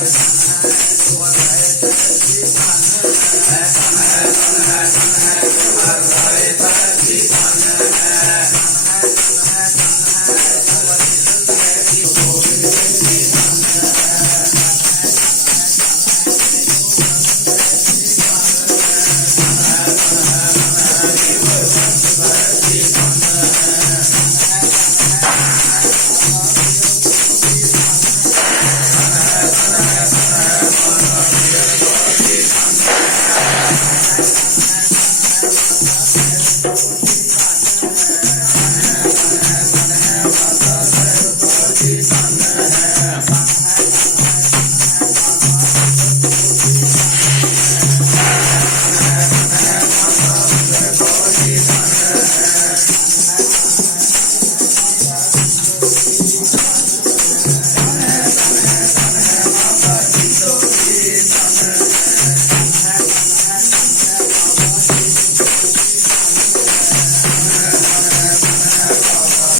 Yes.